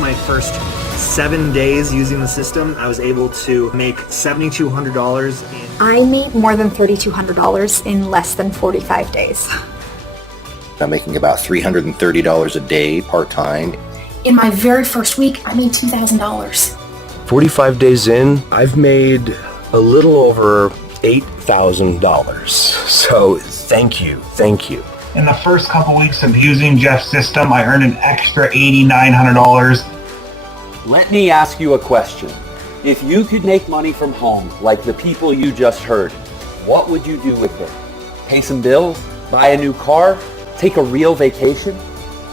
My first 7 days using the system, I was able to make $7,200 in... I made more than $3,200 in less than 45 days. I'm making about $330 a day part-time. In my very first week, I made $2,000. 45 days in, I've made a little over $8,000. So thank you. In the first couple weeks of using Jeff's system, I earned an extra $8,900. Let me ask you a question. If you could make money from home, like the people you just heard, what would you do with it? Pay some bills? Buy a new car? Take a real vacation?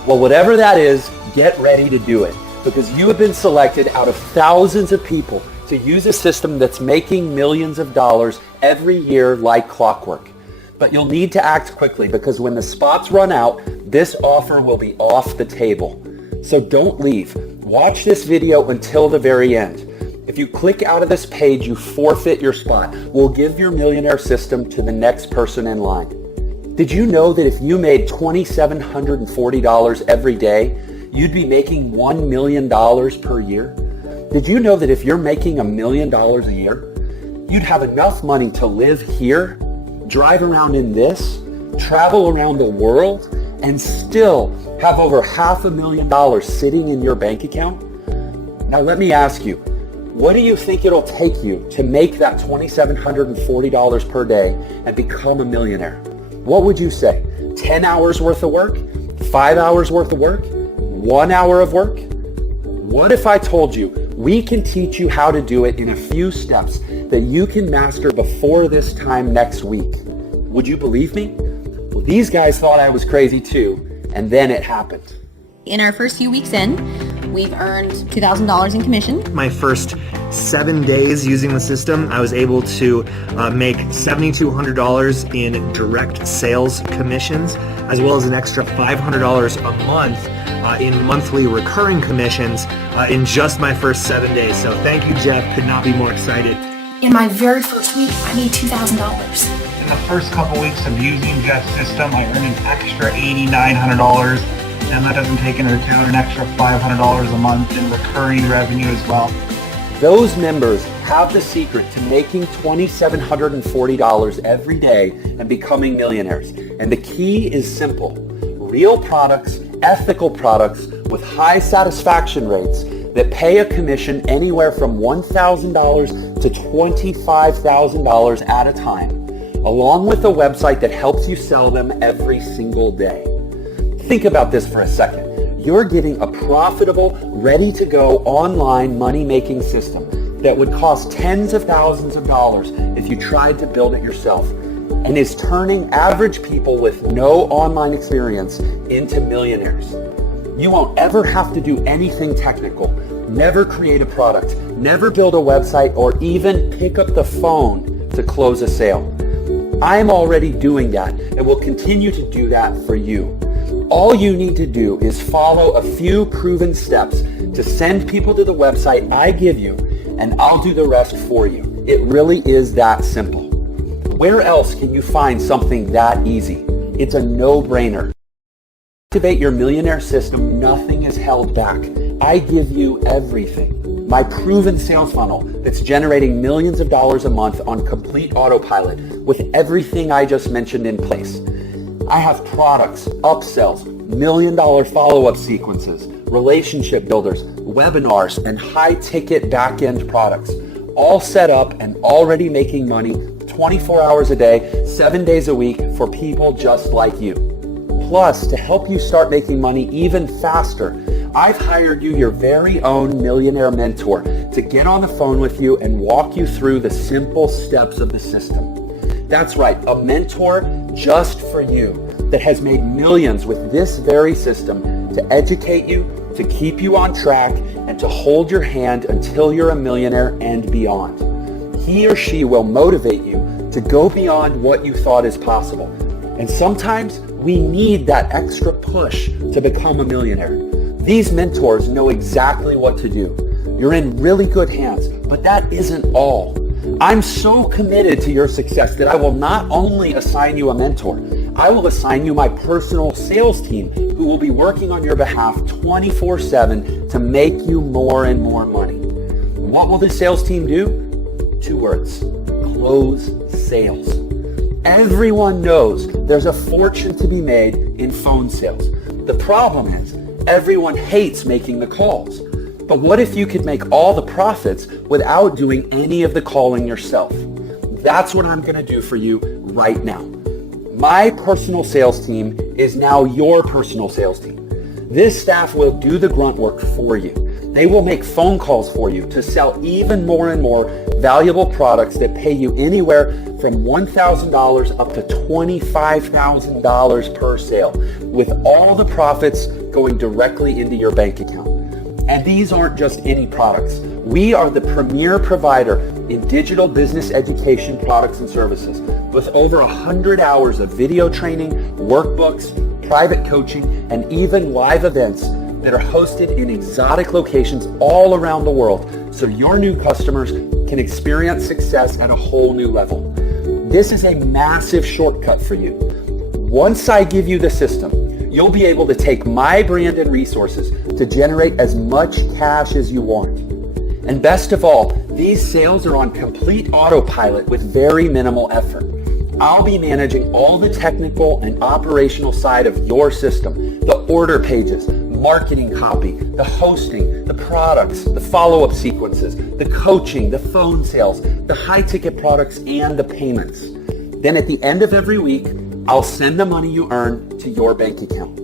Well, whatever that is, get ready to do it, because you have been selected out of thousands of people to use a system that's making millions of dollars every year like clockwork. But you'll need to act quickly, because when the spots run out, this offer will be off the table. So don't leave. Watch this video until the very end. If you click out of this page, you forfeit your spot. We'll give your millionaire system to the next person in line. Did you know that if you made $2,740 every day, you'd be making $1 million per year? Did you know that if you're making $1 million a year, you'd have enough money to live here, drive around in this, travel around the world, and still have over $500,000 sitting in your bank account? Now let me ask you, what do you think it'll take you to make that $2,740 per day and become a millionaire? What would you say? 10 hours worth of work? 5 hours worth of work? 1 hour of work? What if I told you we can teach you how to do it in a few steps that you can master before this time next week? Would you believe me? Well, these guys thought I was crazy too, and then it happened. In our first few weeks in, we've earned $2,000 in commission. My first 7 days using the system, I was able to make $7,200 in direct sales commissions, as well as an extra $500 a month in monthly recurring commissions in just my first 7 days. So thank you, Jeff. Could not be more excited. In my very first week, I made $2,000. In the first couple weeks of using Jeff's system, I earned an extra $8,900. And that doesn't take into account an extra $500 a month in recurring revenue as well. Those members have the secret to making $2,740 every day and becoming millionaires. And the key is simple. Real products, ethical products with high satisfaction rates that pay a commission anywhere from $1,000 to $25,000 at a time, along with a website that helps you sell them every single day. Think about this for a second. You're getting a profitable, ready-to-go online money-making system that would cost tens of thousands of dollars if you tried to build it yourself, and is turning average people with no online experience into millionaires. You won't ever have to do anything technical, never create a product, never build a website, or even pick up the phone to close a sale. I'm already doing that and will continue to do that for you. All you need to do is follow a few proven steps to send people to the website I give you, and I'll do the rest for you. It really is that simple. Where else can you find something that easy? It's a no-brainer. To activate your millionaire system, nothing is held back. I give you everything. My proven sales funnel that's generating millions of dollars a month on complete autopilot with everything I just mentioned in place. I have products, upsells, $1 million follow-up sequences, relationship builders, webinars, and high-ticket back-end products, all set up and already making money 24 hours a day, 7 days a week for people just like you. Plus, to help you start making money even faster, I've hired you your very own millionaire mentor to get on the phone with you and walk you through the simple steps of the system. That's right, a mentor just for you that has made millions with this very system to educate you, to keep you on track, and to hold your hand until you're a millionaire and beyond. He or she will motivate you to go beyond what you thought is possible. And sometimes we need that extra push to become a millionaire. These mentors know exactly what to do. You're in really good hands, but that isn't all. I'm so committed to your success that I will not only assign you a mentor, I will assign you my personal sales team who will be working on your behalf 24/7 to make you more and more money. What will this sales team do? 2 words: close sales. Everyone knows there's a fortune to be made in phone sales. The problem is everyone hates making the calls. But what if you could make all the profits without doing any of the calling yourself? That's what I'm going to do for you right now. My personal sales team is now your personal sales team. This staff will do the grunt work for you. They will make phone calls for you to sell even more and more valuable products that pay you anywhere from $1,000 up to $25,000 per sale, with all the profits going directly into your bank account. And these aren't just any products. We are the premier provider in digital business education products and services, with over 100 hours of video training, workbooks, private coaching, and even live events that are hosted in exotic locations all around the world, so your new customers can experience success at a whole new level. This is a massive shortcut for you. Once I give you the system, you'll be able to take my brand and resources to generate as much cash as you want. And best of all, these sales are on complete autopilot with very minimal effort. I'll be managing all the technical and operational side of your system, the order pages, marketing copy, the hosting, the products, the follow-up sequences, the coaching, the phone sales, the high-ticket products, and the payments. Then at the end of every week, I'll send the money you earn to your bank account.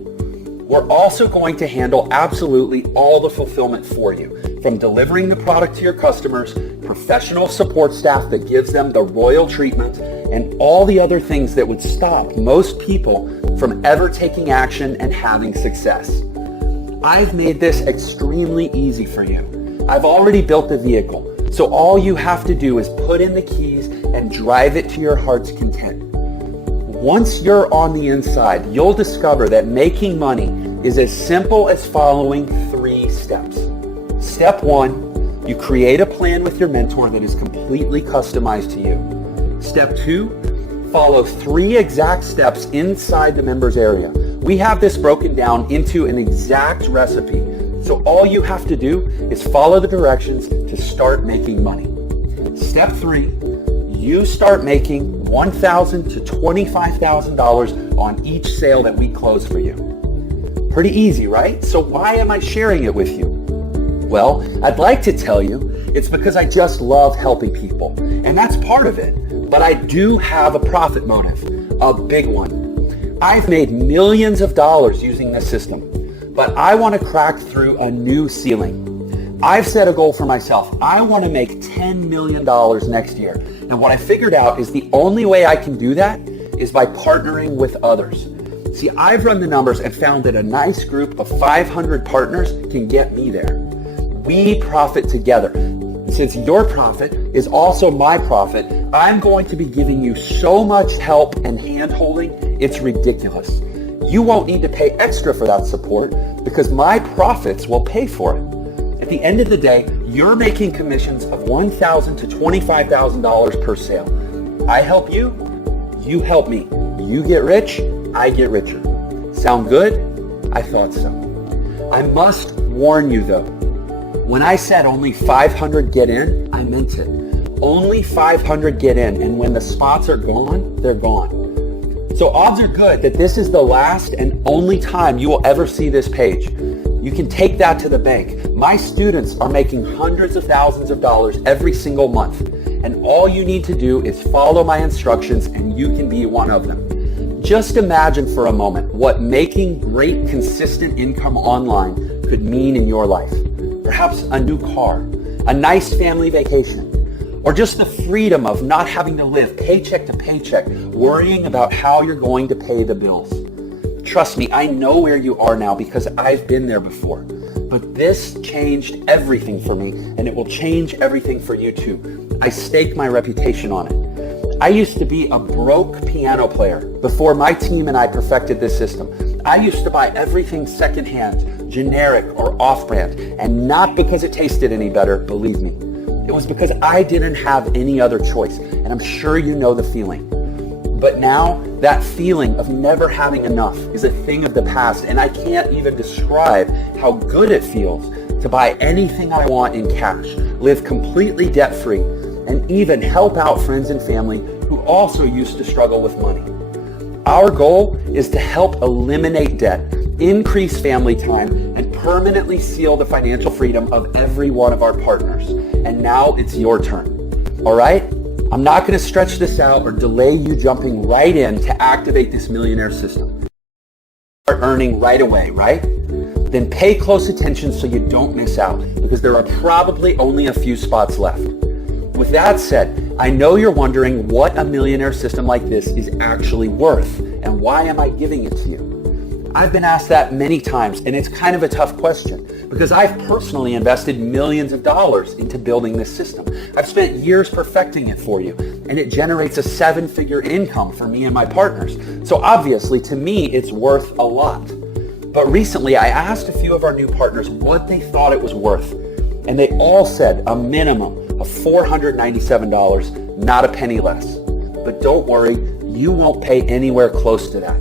We're also going to handle absolutely all the fulfillment for you, from delivering the product to your customers, professional support staff that gives them the royal treatment, and all the other things that would stop most people from ever taking action and having success. I've made this extremely easy for you. I've already built the vehicle, so all you have to do is put in the keys and drive it to your heart's content. Once you're on the inside, you'll discover that making money is as simple as following 3 steps. Step 1, you create a plan with your mentor that is completely customized to you. Step 2, follow 3 exact steps inside the members area. We have this broken down into an exact recipe, so all you have to do is follow the directions to start making money. Step 3, you start making $1,000 to $25,000 on each sale that we close for you. Pretty easy, right? So why am I sharing it with you? Well, I'd like to tell you it's because I just love helping people, and that's part of it. But I do have a profit motive, a big one. I've made millions of dollars using this system, but I want to crack through a new ceiling. I've set a goal for myself. I want to make $10 million next year. And what I figured out is the only way I can do that is by partnering with others. See, I've run the numbers and found that a nice group of 500 partners can get me there. We profit together. Since your profit is also my profit, I'm going to be giving you so much help and hand-holding, it's ridiculous. You won't need to pay extra for that support because my profits will pay for it. At the end of the day, you're making commissions of $1,000 to $25,000 per sale. I help you, you help me. You get rich, I get richer. Sound good? I thought so. I must warn you though. When I said only 500 get in, I meant it. Only 500 get in, and when the spots are gone, they're gone. So odds are good that this is the last and only time you will ever see this page. You can take that to the bank. My students are making hundreds of thousands of dollars every single month, and all you need to do is follow my instructions and you can be one of them. Just imagine for a moment what making great consistent income online could mean in your life. Perhaps a new car, a nice family vacation, or just the freedom of not having to live paycheck to paycheck, worrying about how you're going to pay the bills. Trust me, I know where you are now because I've been there before. But this changed everything for me, and it will change everything for you too. I stake my reputation on it. I used to be a broke piano player before my team and I perfected this system. I used to buy everything secondhand, generic or off-brand, and not because it tasted any better, believe me. It was because I didn't have any other choice, and I'm sure you know the feeling. But now That feeling of never having enough is a thing of the past, and I can't even describe how good it feels to buy anything I want in cash, live completely debt-free, and even help out friends and family who also used to struggle with money. Our goal is to help eliminate debt, increase family time, and permanently seal the financial freedom of every one of our partners. And now it's your turn. All right? I'm not going to stretch this out or delay you jumping right in to activate this millionaire system. Start earning right away, right? Then pay close attention so you don't miss out, because there are probably only a few spots left. With that said, I know you're wondering what a millionaire system like this is actually worth, and why am I giving it to you? I've been asked that many times, and it's kind of a tough question because I've personally invested millions of dollars into building this system. I've spent years perfecting it for you, and it generates a 7-figure income for me and my partners. So obviously, to me, it's worth a lot. But recently, I asked a few of our new partners what they thought it was worth, and they all said a minimum of $497, not a penny less. But don't worry, you won't pay anywhere close to that.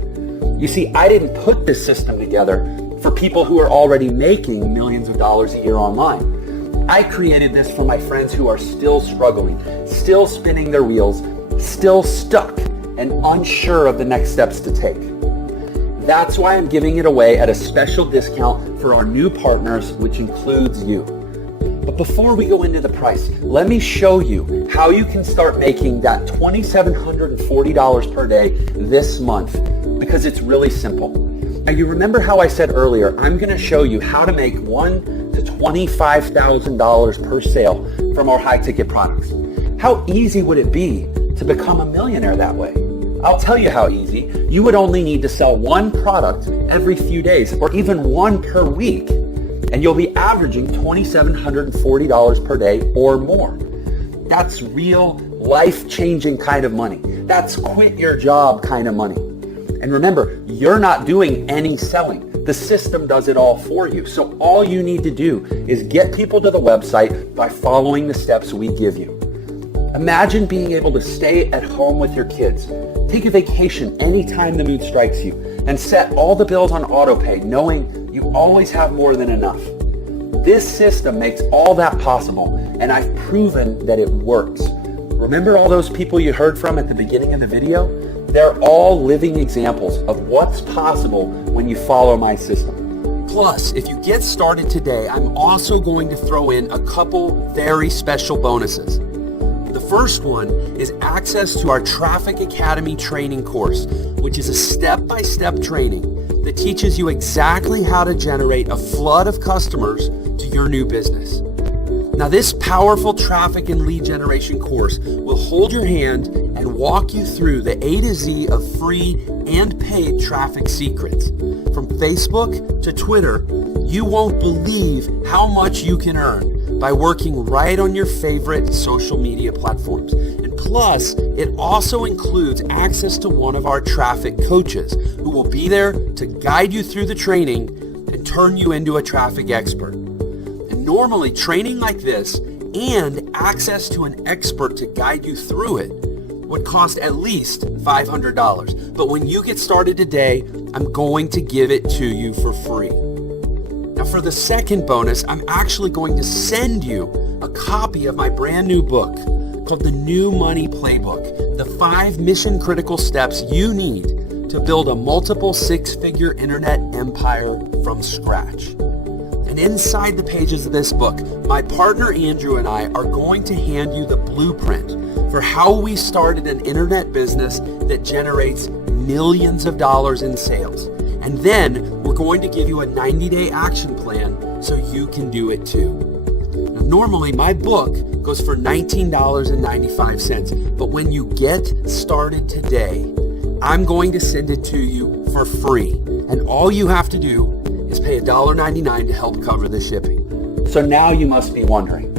You see, I didn't put this system together for people who are already making millions of dollars a year online. I created this for my friends who are still struggling, still spinning their wheels, still stuck, and unsure of the next steps to take. That's why I'm giving it away at a special discount for our new partners, which includes you. But before we go into the price, let me show you how you can start making that $2,740 per day this month, because it's really simple. Now, you remember how I said earlier, I'm going to show you how to make $1,000 to $25,000 per sale from our high-ticket products. How easy would it be to become a millionaire that way? I'll tell you how easy. You would only need to sell one product every few days, or even one per week, and you'll be averaging $2,740 per day or more. That's real, life-changing kind of money. That's quit your job kind of money. And remember, you're not doing any selling. The system does it all for you. So all you need to do is get people to the website by following the steps we give you. Imagine being able to stay at home with your kids, take a vacation anytime the mood strikes you, and set all the bills on autopay, knowing you always have more than enough. This system makes all that possible, and I've proven that it works. Remember all those people you heard from at the beginning of the video? They're all living examples of what's possible when you follow my system. Plus, if you get started today, I'm also going to throw in a couple very special bonuses. The first one is access to our Traffic Academy training course, which is a step-by-step training that teaches you exactly how to generate a flood of customers to your new business. Now, this powerful traffic and lead generation course will hold your hand and walk you through the A to Z of free and paid traffic secrets. From Facebook to Twitter, you won't believe how much you can earn by working right on your favorite social media platforms. And plus, it also includes access to one of our traffic coaches who will be there to guide you through the training and turn you into a traffic expert. Normally, training like this and access to an expert to guide you through it would cost at least $500. But when you get started today, I'm going to give it to you for free. Now, for the second bonus, I'm actually going to send you a copy of my brand new book called The New Money Playbook, the 5 mission-critical steps you need to build a multiple 6-figure internet empire from scratch. And inside the pages of this book, my partner Andrew and I are going to hand you the blueprint for how we started an internet business that generates millions of dollars in sales. And then we're going to give you a 90-day action plan so you can do it too. Now, normally my book goes for $19.95, but when you get started today, I'm going to send it to you for free. And all you have to do is pay $1.99 to help cover the shipping. So now you must be wondering,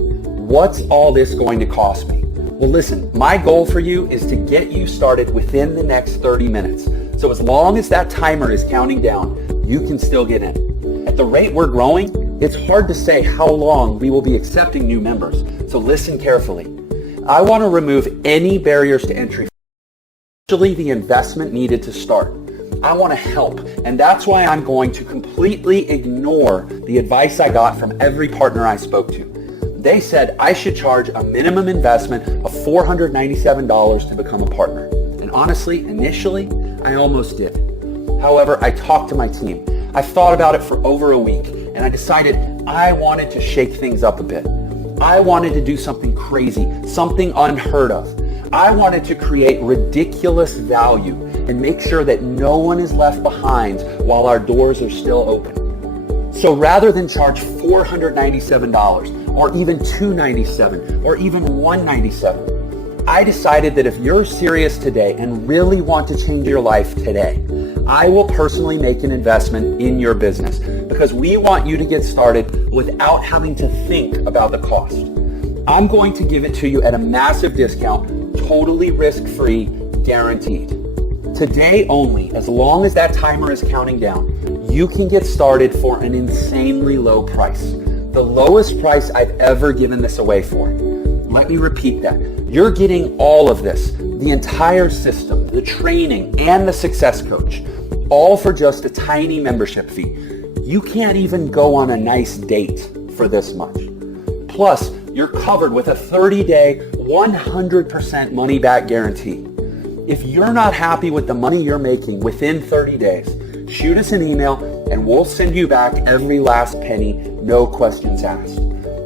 what's all this going to cost me? Well, listen, my goal for you is to get you started within the next 30 minutes. So as long as that timer is counting down, you can still get in. At the rate we're growing, it's hard to say how long we will be accepting new members. So listen carefully. I want to remove any barriers to entry the investment needed to start. I want to help, and that's why I'm going to completely ignore the advice I got from every partner I spoke to. They said I should charge a minimum investment of $497 to become a partner. And honestly, initially, I almost did. However, I talked to my team. I thought about it for over a week, and I decided I wanted to shake things up a bit. I wanted to do something crazy, something unheard of. I wanted to create ridiculous value and make sure that no one is left behind while our doors are still open. So rather than charge $497 or even $297 or even $197, I decided that if you're serious today and really want to change your life today, I will personally make an investment in your business because we want you to get started without having to think about the cost. I'm going to give it to you at a massive discount, totally risk-free, guaranteed. Today only, as long as that timer is counting down, you can get started for an insanely low price. The lowest price I've ever given this away for. Let me repeat that. You're getting all of this, the entire system, the training, and the success coach, all for just a tiny membership fee. You can't even go on a nice date for this much. Plus, you're covered with a 30-day, 100% money-back guarantee. If you're not happy with the money you're making within 30 days, shoot us an email and we'll send you back every last penny, no questions asked.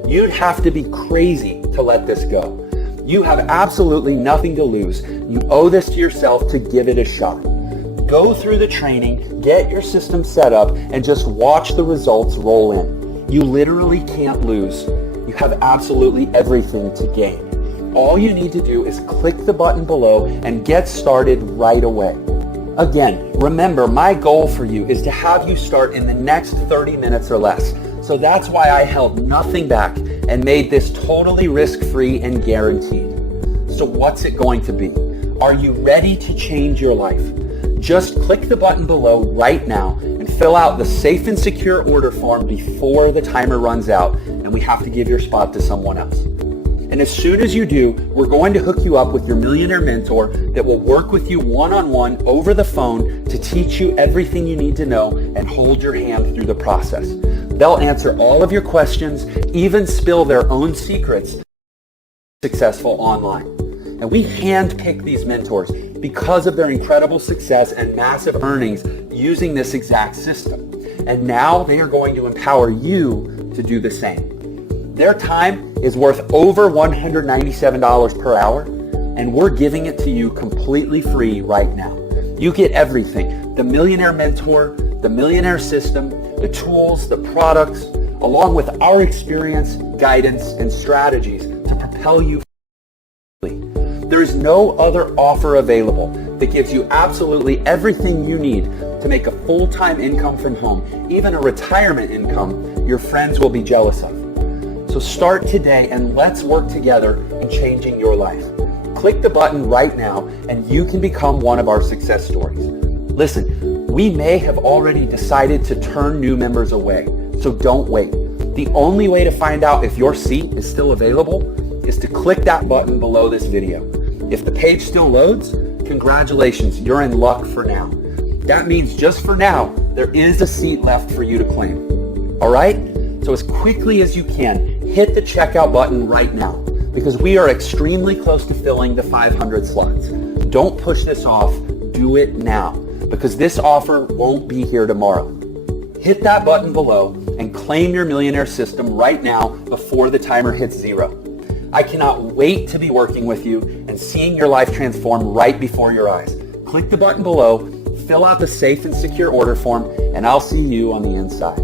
You'd have to be crazy to let this go. You have absolutely nothing to lose. You owe this to yourself to give it a shot. Go through the training, get your system set up, and just watch the results roll in. You literally can't lose. You have absolutely everything to gain. All you need to do is click the button below and get started right away. Again, remember, my goal for you is to have you start in the next 30 minutes or less. So that's why I held nothing back and made this totally risk-free and guaranteed. So what's it going to be? Are you ready to change your life? Just click the button below right now and fill out the safe and secure order form before the timer runs out and we have to give your spot to someone else. And as soon as you do, we're going to hook you up with your millionaire mentor that will work with you one-on-one over the phone to teach you everything you need to know and hold your hand through the process. They'll answer all of your questions, even spill their own secrets. Successful online. And we handpick these mentors because of their incredible success and massive earnings using this exact system. And now they are going to empower you to do the same. Their time is worth over $197 per hour, and we're giving it to you completely free right now. You get everything: the Millionaire Mentor, the Millionaire System, the tools, the products, along with our experience, guidance, and strategies to propel you. There is no other offer available that gives you absolutely everything you need to make a full-time income from home, even a retirement income your friends will be jealous of. So start today and let's work together in changing your life. Click the button right now and you can become one of our success stories. Listen, we may have already decided to turn new members away, so don't wait. The only way to find out if your seat is still available is to click that button below this video. If the page still loads, congratulations, you're in luck for now. That means just for now, there is a seat left for you to claim. All right? So as quickly as you can, hit the checkout button right now because we are extremely close to filling the 500 slots. Don't push this off. Do it now because this offer won't be here tomorrow. Hit that button below and claim your millionaire system right now before the timer hits 0. I cannot wait to be working with you and seeing your life transform right before your eyes. Click the button below, fill out the safe and secure order form, and I'll see you on the inside.